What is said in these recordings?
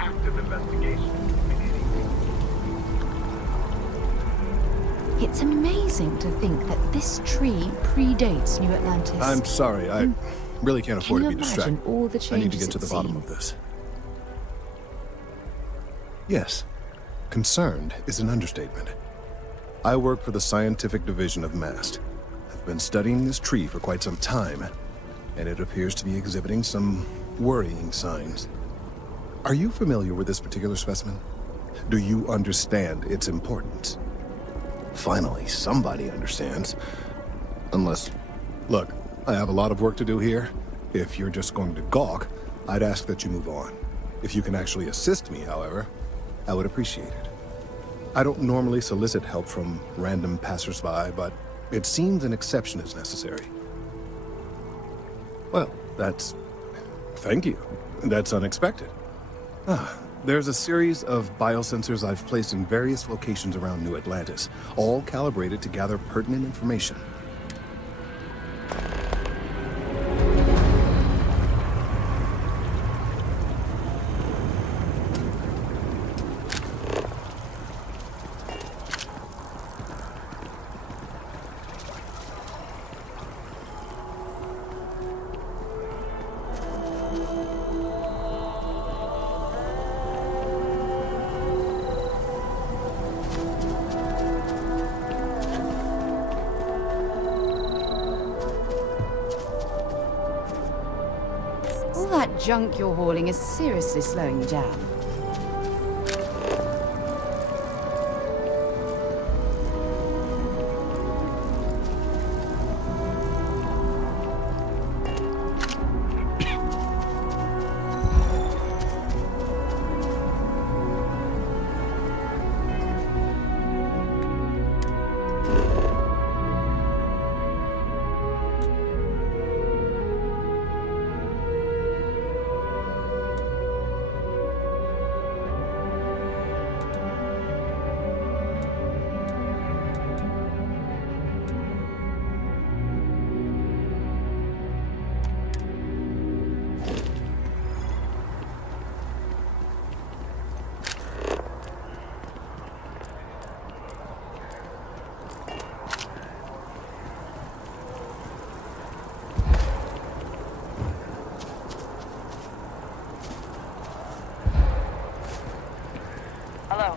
active investigation. It's amazing to think that this tree predates New Atlantis. I'm sorry, I really can't afford to be Can you distracted. imagine all the I need to changes get to the it's bottom seen? of this. Yes, concerned is an understatement. I work for the scientific division of MAST. I've been studying this tree for quite some time, and it appears to be exhibiting some worrying signs. Are you familiar with this particular specimen? Do you understand its importance? Finally, somebody understands. Unless, look, I have a lot of work to do here. If you're just going to gawk, I'd ask that you move on. If you can actually assist me, however, I would appreciate it. I don't normally solicit help from random passersby, but it seems an exception is necessary. Well, thank you. That's unexpected. There's a series of biosensors I've placed in various locations around New Atlantis, all calibrated to gather pertinent information. All that junk you're hauling is seriously slowing you down. Hello.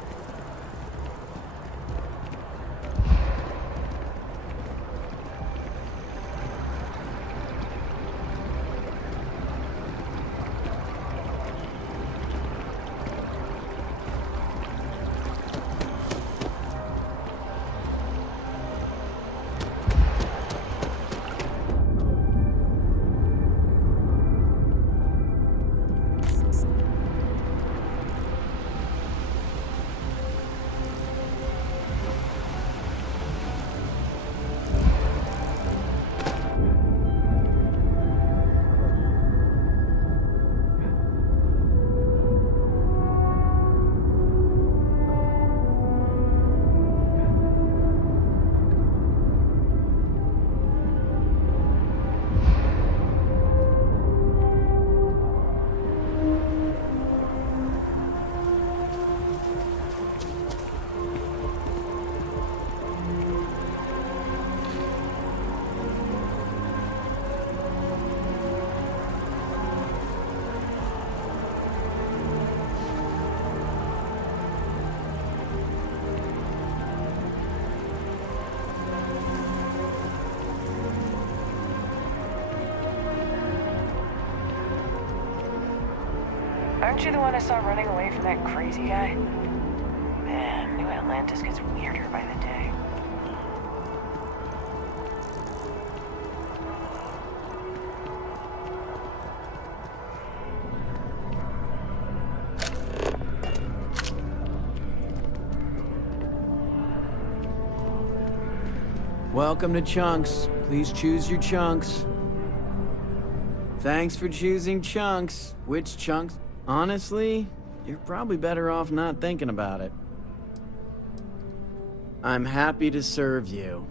Aren't you the one I saw running away from that crazy guy? Man, New Atlantis gets weirder by the day. Welcome to Chunks. Please choose your chunks. Thanks for choosing Chunks. Which chunks? Honestly, you're probably better off not thinking about it. I'm happy to serve you.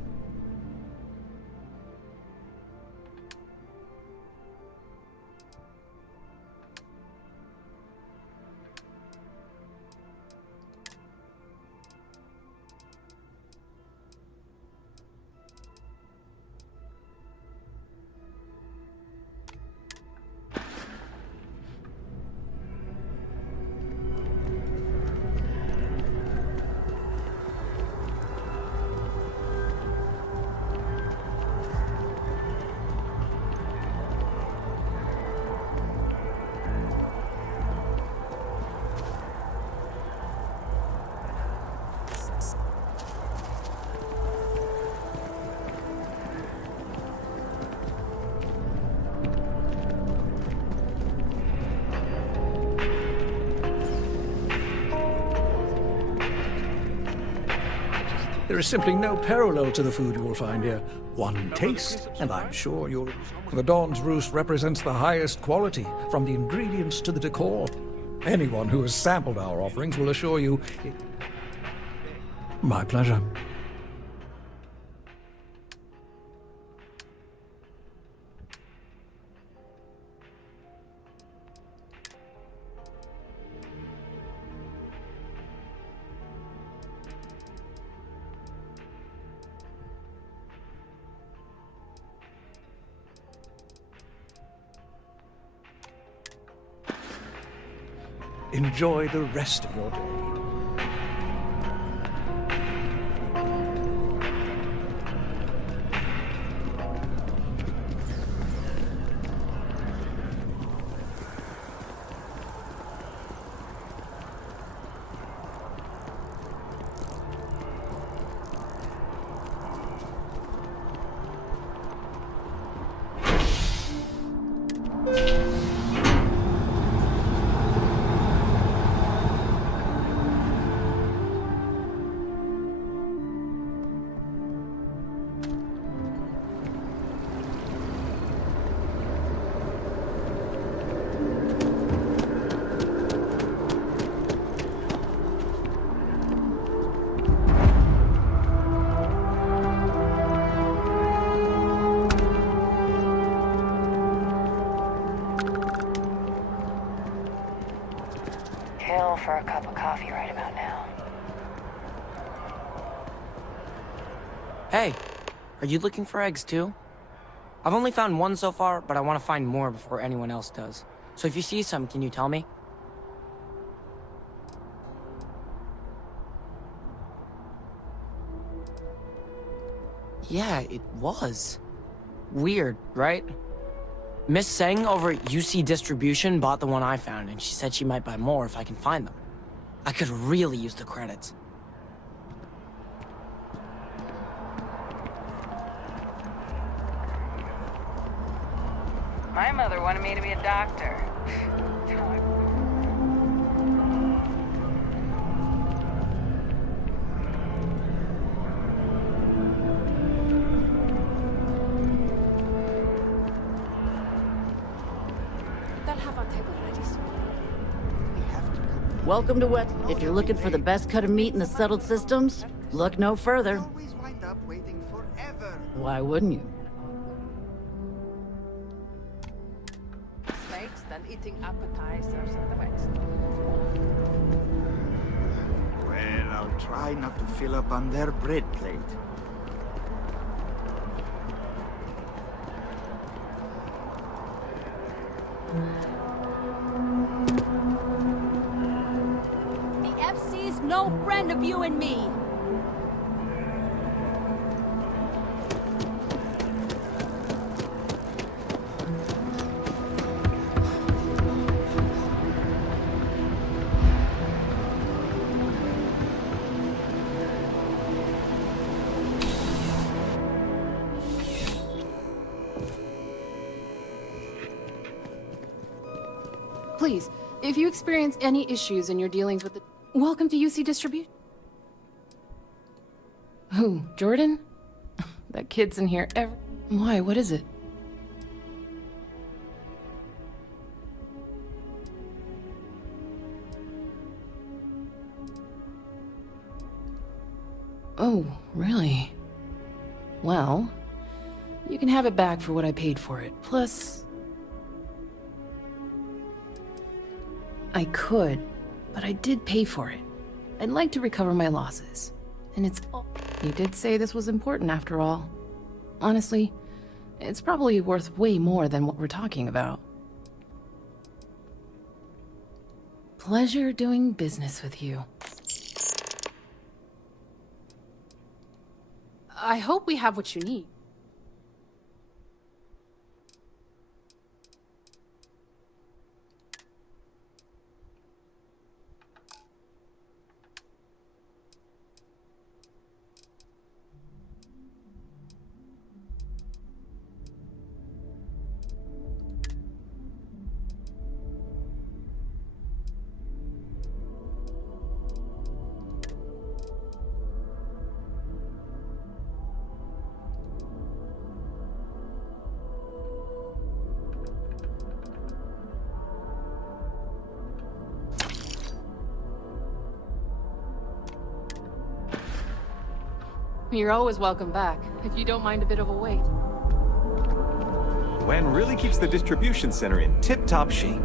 There is simply no parallel to the food you will find here. One taste, and I'm sure you'll... The Dawn's Roost represents the highest quality, from the ingredients to the decor. Anyone who has sampled our offerings will assure you... My pleasure. Enjoy the rest of your day. Kill for a cup of coffee right about now. Hey, are you looking for eggs too? I've only found one so far, but I want to find more before anyone else does. So if you see some, can you tell me? Yeah, it was. Weird, right? Miss Seng over at UC Distribution bought the one I found, and she said she might buy more if I can find them. I could really use the credits. My mother wanted me to be a doctor. Welcome to Wet. If you're looking for the best cut of meat in the settled systems, look no further. Why wouldn't you? Snakes than eating appetizers in the West. Well, I'll try not to fill up on their bread plate. The FC's no friend of you and me. Please, if you experience any issues in your dealings with the... Welcome to UC Distribution. Who, Jordan? That kid's in here every... Why, what is it? Oh, really? Well, you can have it back for what I paid for it. Plus... I could, but I did pay for it. I'd like to recover my losses. And it's all... You did say this was important after all. Honestly, it's probably worth way more than what we're talking about. Pleasure doing business with you. I hope we have what you need. You're always welcome back, if you don't mind a bit of a wait. Wen really keeps the distribution center in tip-top shape.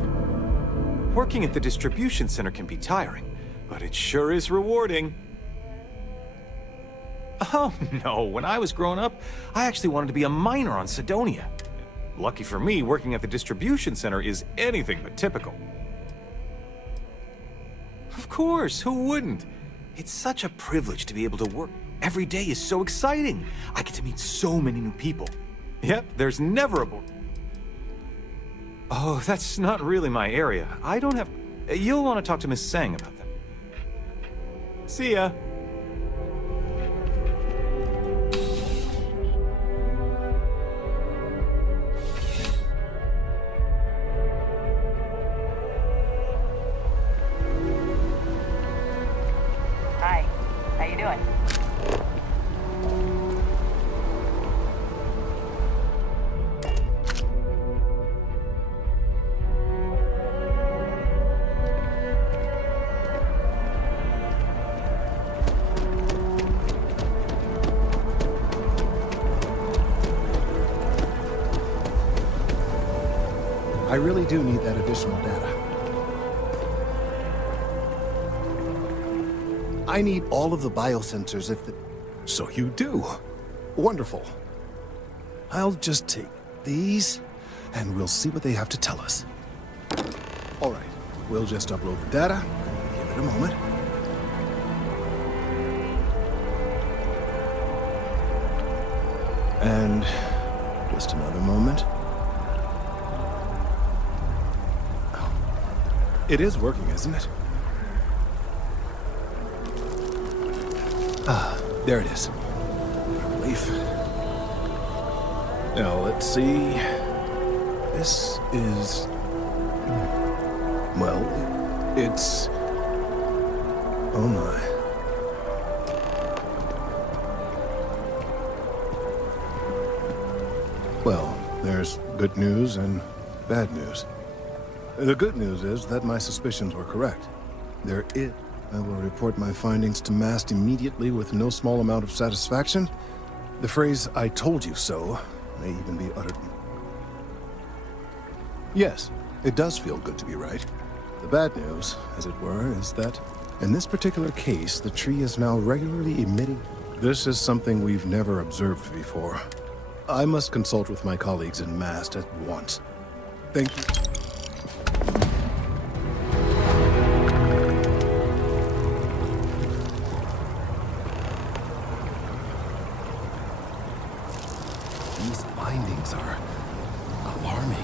Working at the distribution center can be tiring, but it sure is rewarding. Oh no, when I was growing up, I actually wanted to be a miner on Sidonia. Lucky for me, working at the distribution center is anything but typical. Of course, who wouldn't? It's such a privilege to be able to work. Every day is so exciting. I get to meet so many new people. Yep, there's never a Oh, that's not really my area. I don't have... You'll want to talk to Miss Sang about that. See ya. Hi. How you doing? I really do need that additional data. I need all of the biosensors if the... So you do. Wonderful. I'll just take these, and we'll see what they have to tell us. All right, we'll just upload the data. Give it a moment. And just another moment. It is working, isn't it? Ah, there it is. Relief. Now, let's see. This is... Well, it's... Oh my. Well, there's good news and bad news. The good news is that my suspicions were correct. I will report my findings to MAST immediately with no small amount of satisfaction. The phrase, "I told you so," may even be uttered. Yes, it does feel good to be right. The bad news, as it were, is that in this particular case, the tree is now regularly emitting. This is something we've never observed before. I must consult with my colleagues in MAST at once. Thank you. These findings are alarming.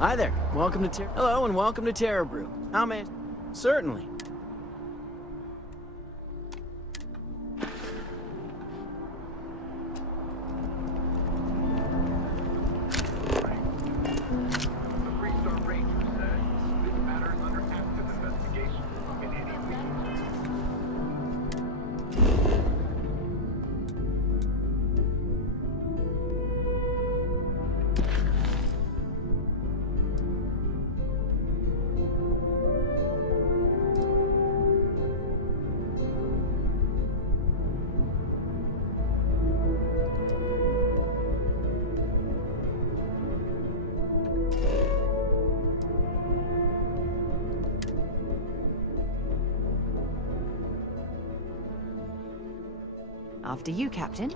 Hi there. Welcome to Hello and welcome to Terra Brew. How may... Certainly. After you, Captain.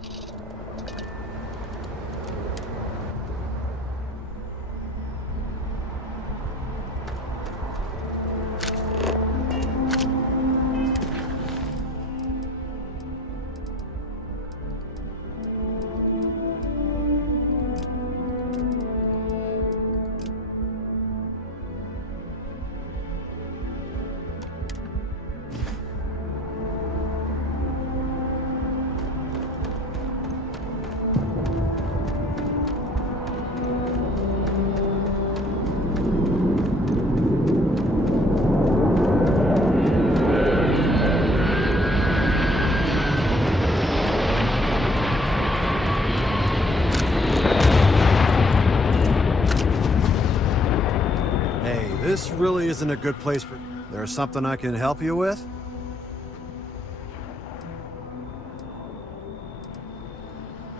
This really isn't a good place for... There's something I can help you with?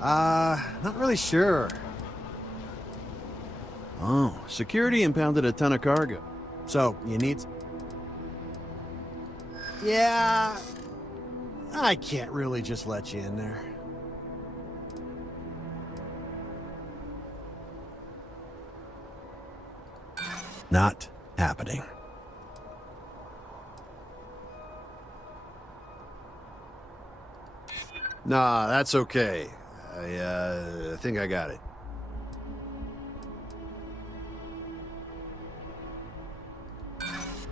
Not really sure. Oh, security impounded a ton of cargo. So, you need... Yeah... I can't really just let you in there. Not happening. Nah, that's okay. I think I got it.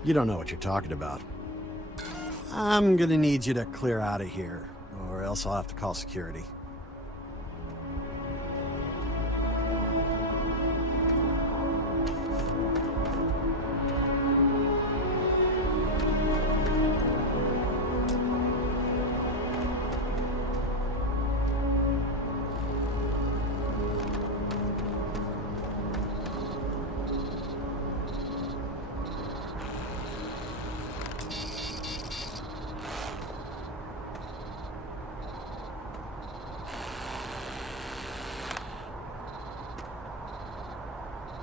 You don't know what you're talking about. I'm gonna need you to clear out of here, or else I'll have to call security.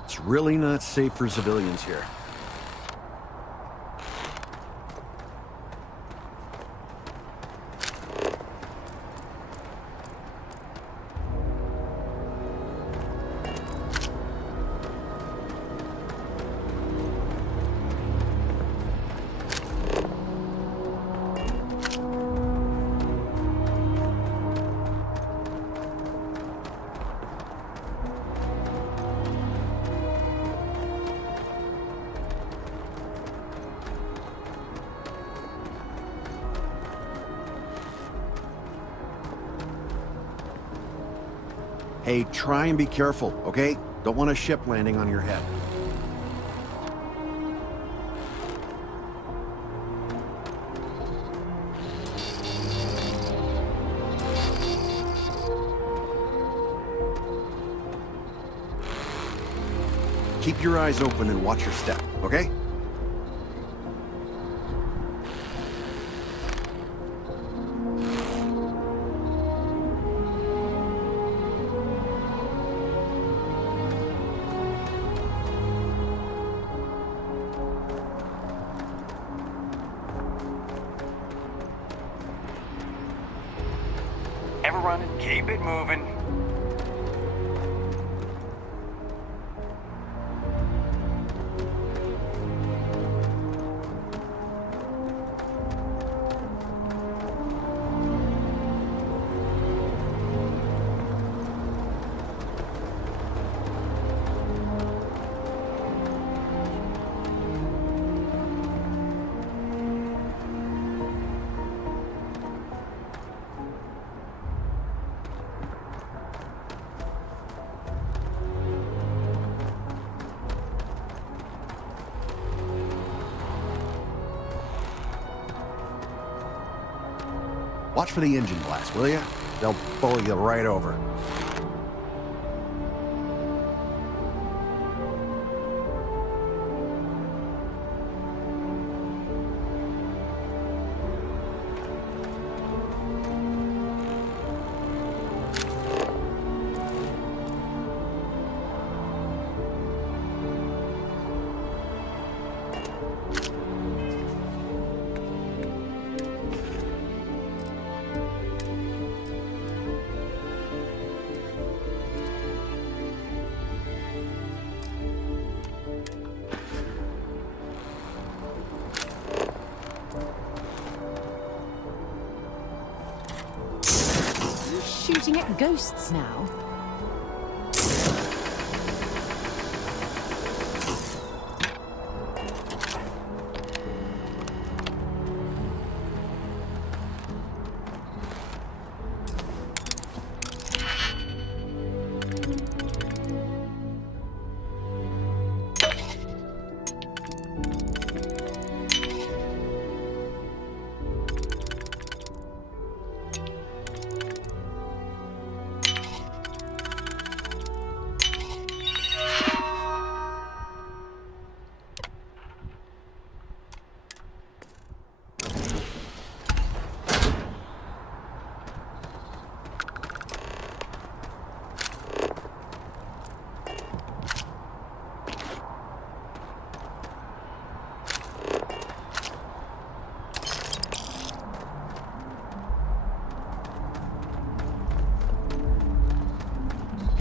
It's really not safe for civilians here. Hey, try and be careful, okay? Don't want a ship landing on your head. Keep your eyes open and watch your step, okay? Everyone, keep it moving. Watch for the engine blast, will ya? They'll bowl you right over. Shooting at ghosts now?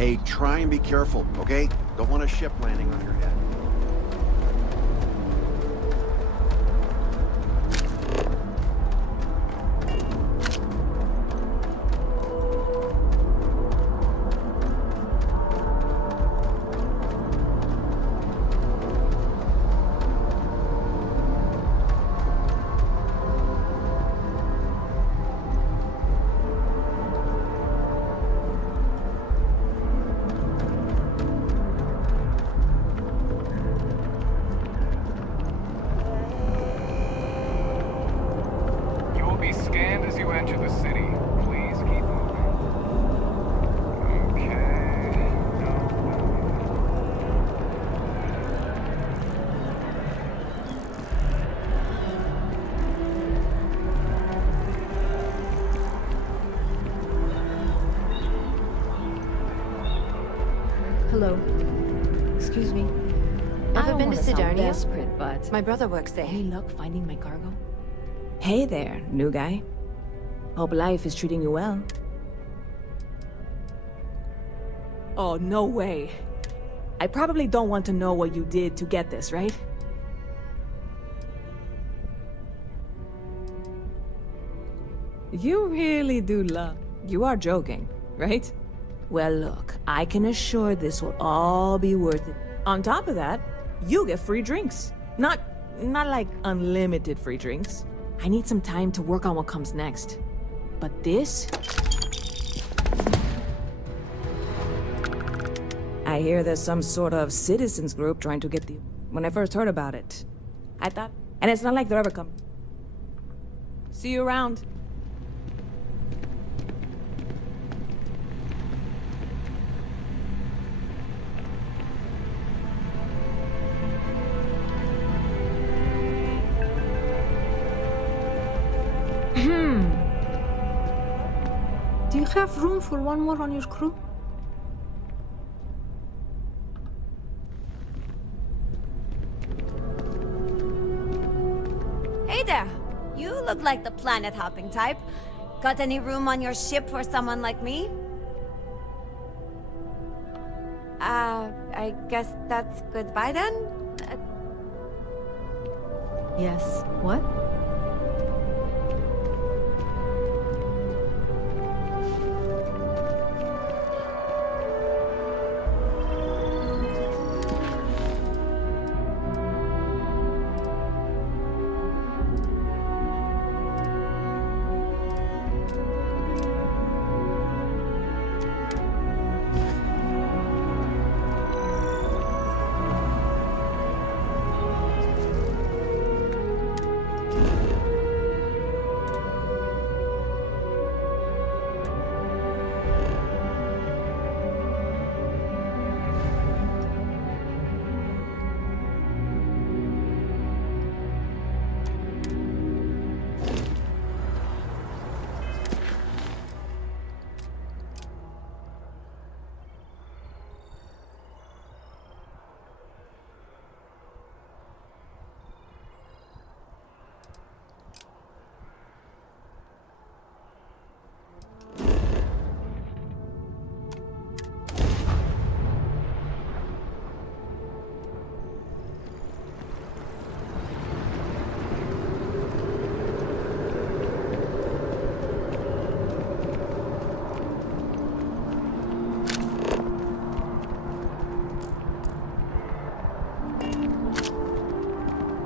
Hey, try and be careful, okay? Don't want a ship landing on your head. Hello. Excuse me. Ever been to Sidonia? Desperate, but My brother works there. any luck finding my cargo? Hey there, new guy. Hope life is treating you well. Oh, no way. I probably don't want to know what you did to get this, right? You really do love. You are joking, right? Well, look, I can assure this will all be worth it. On top of that, you get free drinks. Not like unlimited free drinks. I need some time to work on what comes next. But this... I hear there's some sort of citizens group trying to get the... When I first heard about it, I thought... And it's not like they're ever come... See you around. Do you have room for one more on your crew? Hey there! You look like the planet-hopping type. Got any room on your ship for someone like me? I guess that's goodbye then? Yes. What?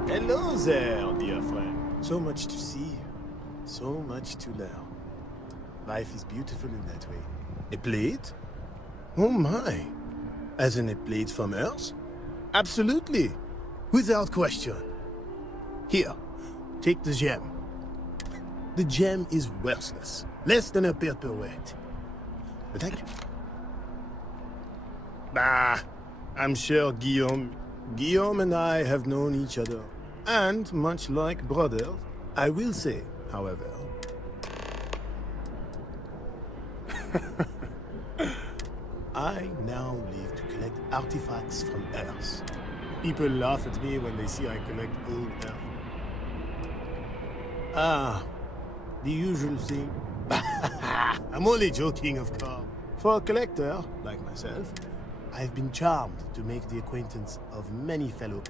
Hello there, dear friend. So much to see, so much to learn. Life is beautiful in that way. A plate? Oh my. As in a plate from Earth? Absolutely. Without question. Here, take the gem. The gem is worthless. Less than a paper weight. But thank you. Bah, I'm sure Guillaume and I have known each other. And, much like brothers, I will say, however... I now live to collect artifacts from Earth. People laugh at me when they see I collect old Earth. Ah, the usual thing. I'm only joking, of course. For a collector, like myself, I've been charmed to make the acquaintance of many fellow...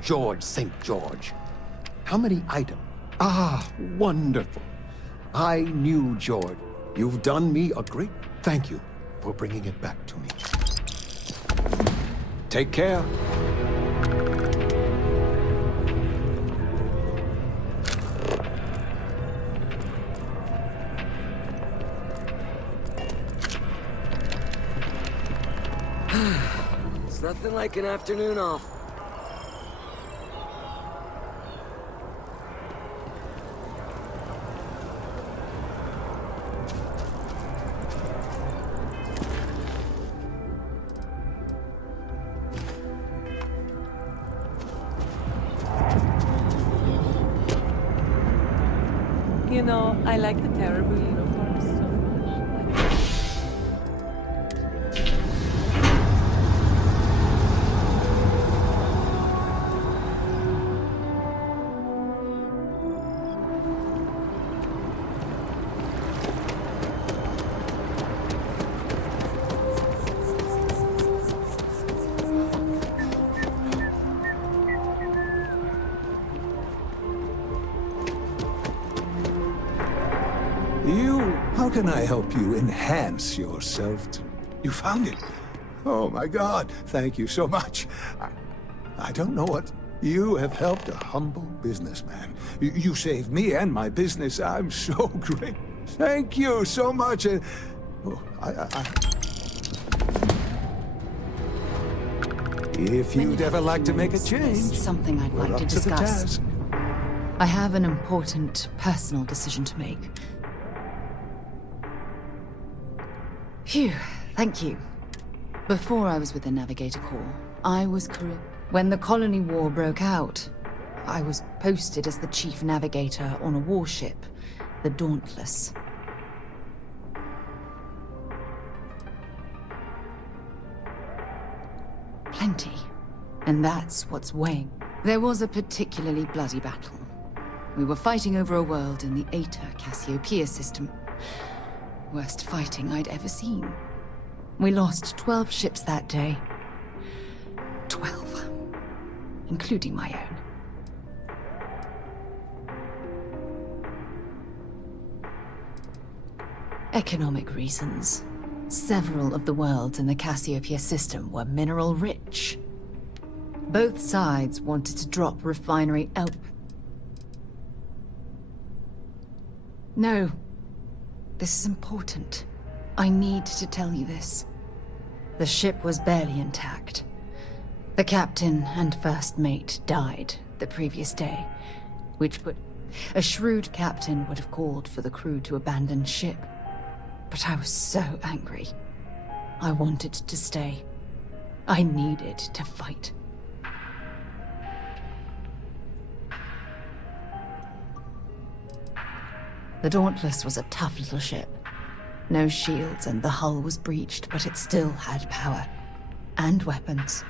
George St. George. How many items? Ah, wonderful. I knew George. You've done me a great thank you for bringing it back to me. Take care. It's nothing like an afternoon off. You know, I like the terrible uniforms so much. How can I help you enhance yourself? You found it? Oh my God, thank you so much. I don't know what... You have helped a humble businessman. You saved me and my business. I'm so great. Thank you so much. Oh, If you'd ever like to make a change... Something I'd like to discuss. I have an important personal decision to make. Phew, thank you. Before I was with the Navigator Corps, I was when the Colony War broke out, I was posted as the chief navigator on a warship, the Dauntless. Plenty. And that's what's weighing. There was a particularly bloody battle. We were fighting over a world in the Eta-Cassiopeia system. Worst fighting I'd ever seen. We lost 12 ships that day. 12. Including my own. Economic reasons. Several of the worlds in the Cassiopeia system were mineral rich. Both sides wanted to drop refinery output. No. This is important. I need to tell you this. The ship was barely intact. The captain and first mate died the previous day, which put... A shrewd captain would have called for the crew to abandon ship. But I was so angry. I wanted to stay. I needed to fight. The Dauntless was a tough little ship. No shields and the hull was breached, but it still had power. And weapons.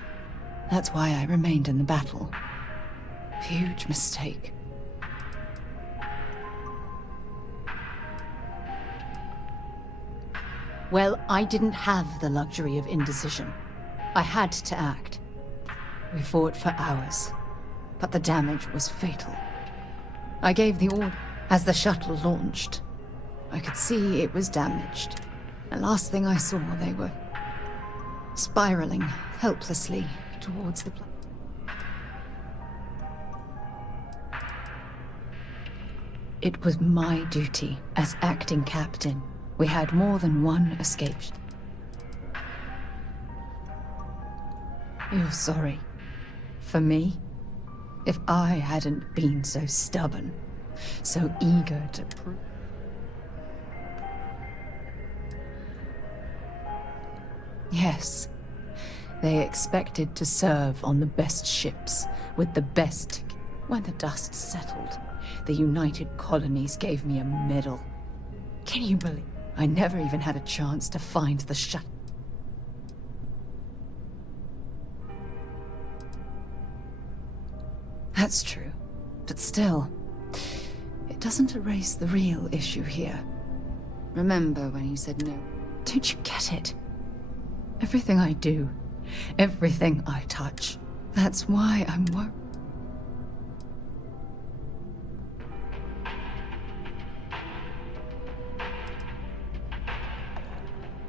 That's why I remained in the battle. Huge mistake. Well, I didn't have the luxury of indecision. I had to act. We fought for hours, but the damage was fatal. I gave the order. As the shuttle launched, I could see it was damaged. The last thing I saw, they were spiraling helplessly towards the planet. It was my duty as acting captain. We had more than one escape. You're sorry. For me? If I hadn't been so stubborn, so eager to prove... Yes. They expected to serve on the best ships, with the best... When the dust settled, the United Colonies gave me a medal. Can you believe? I never even had a chance to find the shuttle. That's true, but still, it doesn't erase the real issue here. Remember when you said no? Don't you get it? Everything I do, everything I touch, that's why I'm worried.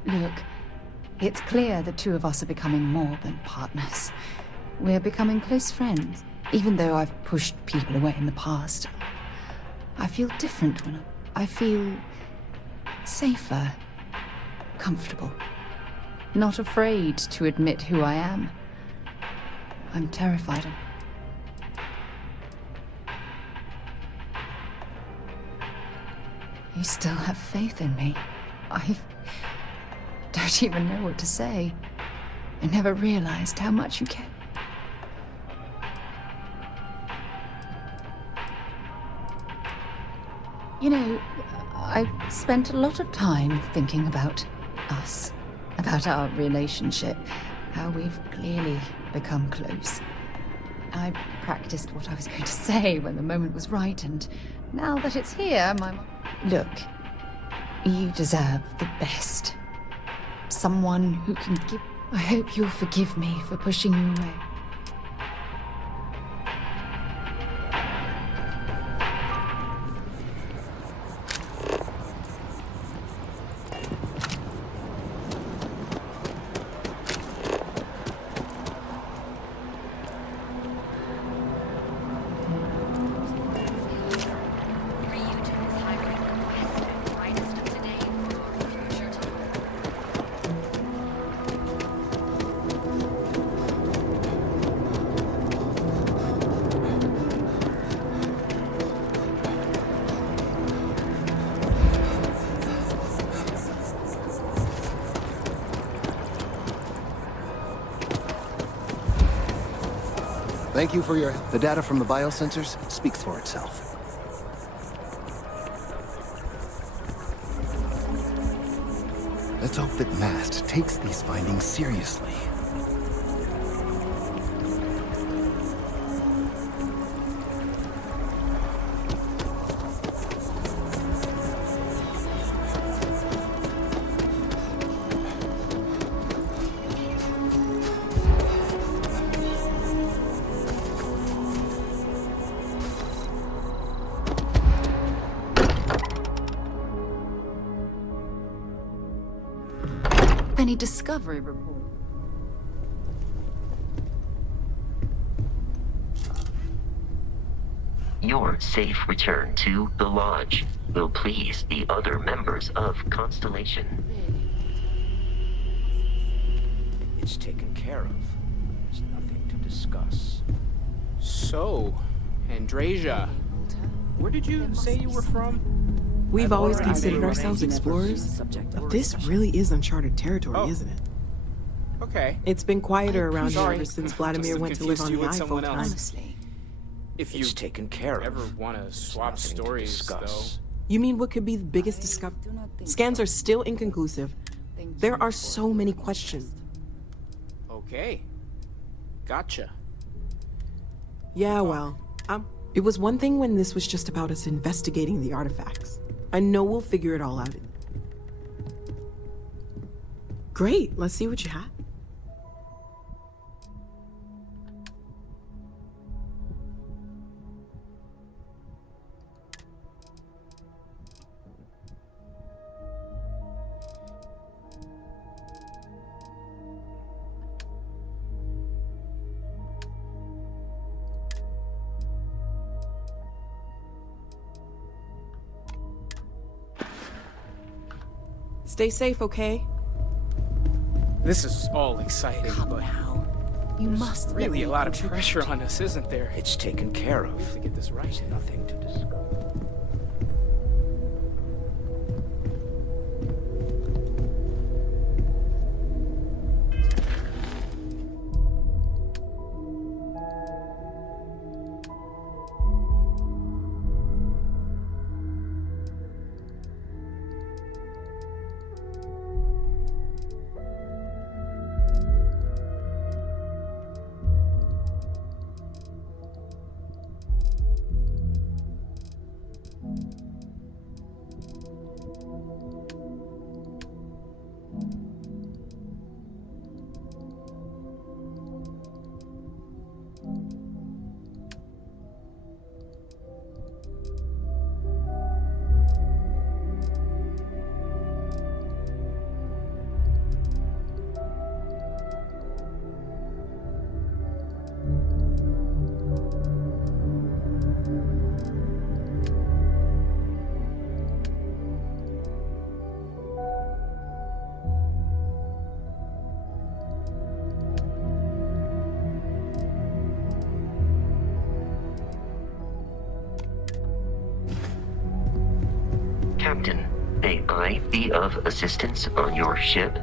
Look, it's clear the two of us are becoming more than partners. We're becoming close friends. Even though I've pushed people away in the past, I feel different when I feel safer, comfortable, not afraid to admit who I am. I'm terrified of... You still have faith in me. I don't even know what to say. I never realized how much you care. You know, I've spent a lot of time thinking about us, about our relationship, how we've clearly become close. I practiced what I was going to say when the moment was right, and now that it's here, Look, you deserve the best. Someone who can give... I hope you'll forgive me for pushing you away. Thank you for your... The data from the biosensors speaks for itself. Let's hope that MAST takes these findings seriously. any discovery report? Your safe return to the Lodge will please the other members of Constellation. It's taken care of. There's nothing to discuss. So, Andrasia, where did you say you were from? We've always already considered made ourselves explorers, but this really is uncharted territory, isn't it? Okay. It's been quieter around here Sorry. ever since Vladimir went to live on the i7 time. Honestly. If you taken care of. ever want to swap nothing to stories, discuss. though. You mean what could be the biggest discovery? Scans are still inconclusive. There are so many questions. Okay. Gotcha. Yeah, well, it was one thing when this was just about us investigating the artifacts. I know we'll figure it all out. Great, let's see what you have. Stay safe, okay? This is all exciting, but You must really a lot of pressure on us, isn't there? It's taken care of. We have to get this right. Nothing to discuss. Captain, may I be of assistance on your ship?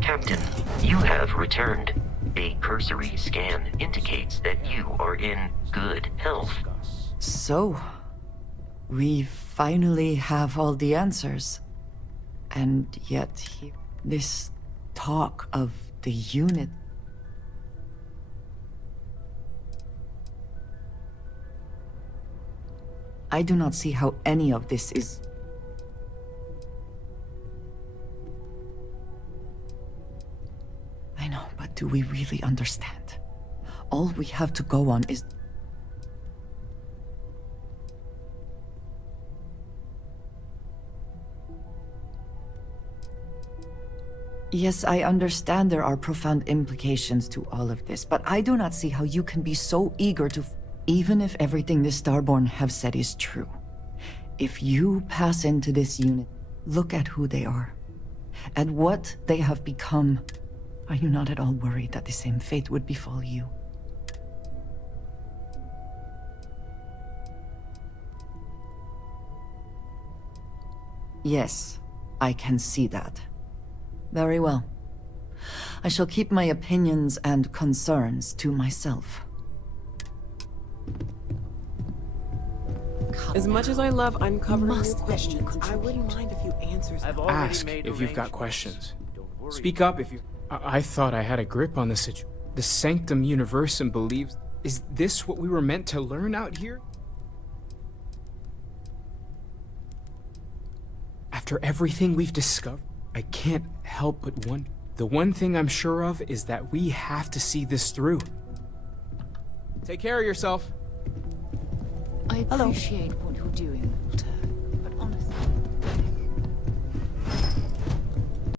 Captain, you have returned. A cursory scan indicates that you are in good health. So, we finally have all the answers. And yet, this talk of the unit. I do not see how any of this is. I know, but do we really understand? All we have to go on is... Yes, I understand there are profound implications to all of this, but I do not see how you can be so eager to... Even if everything the Starborn have said is true, if you pass into this unit, look at who they are, and what they have become. Are you not at all worried that the same fate would befall you? Yes, I can see that. Very well. I shall keep my opinions and concerns to myself. As much as I love uncovering new questions, I wouldn't mind if you answer some. Ask if you've got questions. Speak up if you... I thought I had a grip on the situation. The Sanctum Universum believes... Is this what we were meant to learn out here? After everything we've discovered, I can't help but wonder. The one thing I'm sure of is that we have to see this through. Take care of yourself. I appreciate what you're doing.